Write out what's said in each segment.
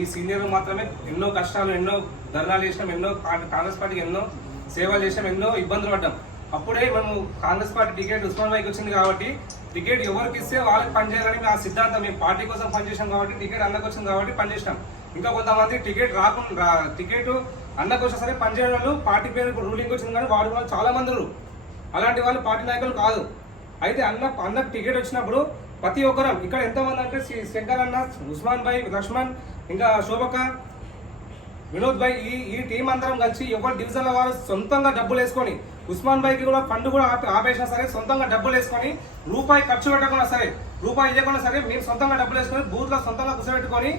ఈ సీనియర్ మాత్రమే ఎన్నో కష్టాలు, ఎన్నో ధర్నాలు చేసినాం, ఎన్నో కాంగ్రెస్ పార్టీకి ఎన్నో సేవలు చేసినాం, ఎన్నో ఇబ్బందులు పడ్డాం. అప్పుడే మేము కాంగ్రెస్ పార్టీ టికెట్ ఉస్మాన్ భాయ్కి వచ్చింది కాబట్టి టికెట్ ఎవరికి ఇస్తే వాళ్ళకి పనిచేయాలని మా సిద్ధాంతం. మేము పార్టీ కోసం పనిచేసాం కాబట్టి, టికెట్ అన్నకు వచ్చింది కాబట్టి పనిచేసినాం. ఇంకా కొంతమంది టికెట్ రాకుండా టికెట్ అన్నకు వచ్చిన సరే పనిచేయడం వాళ్ళు పార్టీ పేరు రూలింగ్ వచ్చింది కానీ వాడు వాళ్ళు చాలా మంది. అలాంటి వాళ్ళు పార్టీ నాయకులు కాదు. అయితే అన్నకు టికెట్ వచ్చినప్పుడు ప్రతి ఒక్కరం ఇక్కడ ఎంతమంది అంటే శంకర్ అన్న, ఉస్మాన్ భాయ్, లక్ష్మణ్, ఇంకా శోభక, వినోద్ భాయ్, ఈ టీం అందరం కలిసి ఎవరు డివిజన్ల వారు సొంతంగా డబ్బులు వేసుకొని, ఉస్మాన్ భాయ్కి కూడా ఫండ్ కూడా ఆపేసినా సరే సొంతంగా డబ్బులు వేసుకొని, రూపాయి ఖర్చు పెట్టకుండా సరే, రూపాయి ఇవ్వకుండా సరే మేము సొంతంగా డబ్బులు వేసుకొని బూత్లో సొంతంగా కూర్చోబెట్టుకొని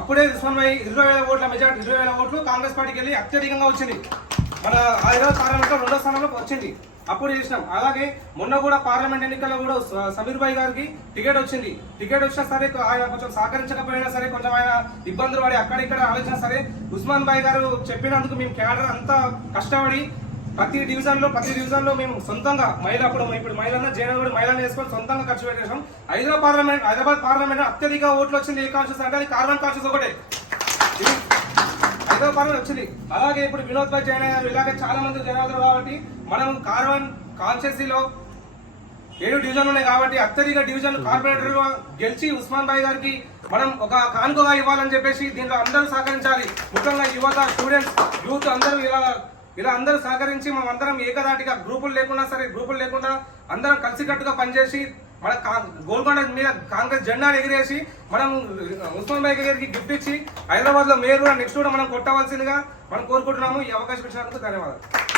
అప్పుడే ఉస్మాన్ భాయ్ 20,000 ఓట్ల మెజార్టీ, 20,000 ఓట్లు కాంగ్రెస్ పార్టీకి వెళ్ళి అత్యధికంగా వచ్చింది. మన 5వ స్థానంలో 2వ స్థానంలో వచ్చింది. అప్పుడు చేసినాం. అలాగే మొన్న కూడా పార్లమెంట్ ఎన్నికల్లో కూడా సమీర్ భాయ్ గారికి టికెట్ వచ్చింది. టికెట్ వచ్చినా సరే ఆయన కొంచెం సహకరించకపోయినా సరే, కొంచెం ఆయన ఇబ్బందులు పడి అక్కడిక్కడ ఆలోచన సరే, ఉస్మాన్ భాయ్ గారు చెప్పినందుకు మేము క్యాడర్ అంతా కష్టపడి ప్రతి డివిజన్లో మేము సొంతంగా ఇప్పుడు మహిళన్న జయనగర్ మహిళను వేసుకొని సొంతంగా ఖర్చు పెట్టేసాం. హైదరాబాద్ పార్లమెంట్ అత్యధిక ఓట్లు వచ్చింది. ఏ కాన్షియస్ అంటే అది కార్బన్ కాన్షియస్ ఒకటే, హైదరాబాద్ పార్లమెంట్ వచ్చింది. అలాగే ఇప్పుడు వినోద్ భాయ్ జాయిన్ అయ్యారు. ఇలాగే చాలా మంది జనాలు కాబట్టి మనం కార్బన్ కాన్స్టిట్యూన్సీలో 7 డివిజన్లు ఉన్నాయి కాబట్టి అత్యధిక డివిజన్ కార్పొరేటర్ గెలిచి ఉస్మాన్ భాయ్ గారికి మనం ఒక కానుకగా ఇవ్వాలని చెప్పేసి దీంట్లో అందరూ సహకరించాలి. ముఖ్యంగా యువత, స్టూడెంట్స్, యూత్ అందరూ ఇలా అందరూ సహకరించి మనం అందరం ఏకదాటిగా గ్రూపులు లేకుండా అందరం కలిసికట్టుగా పనిచేసి మన గోల్కొండ మీద కాంగ్రెస్ జెండాను ఎగిరేసి మనం ఉస్మాన్ భాయ్ గారికి గిఫ్ట్ ఇచ్చి హైదరాబాద్ లో మేయర్ కూడా నెక్స్ట్ కూడా మనం కొట్టవలసిందిగా మనం కోరుకుంటున్నాము. ఈ అవకాశం ఇచ్చినందుకు ధన్యవాదాలు.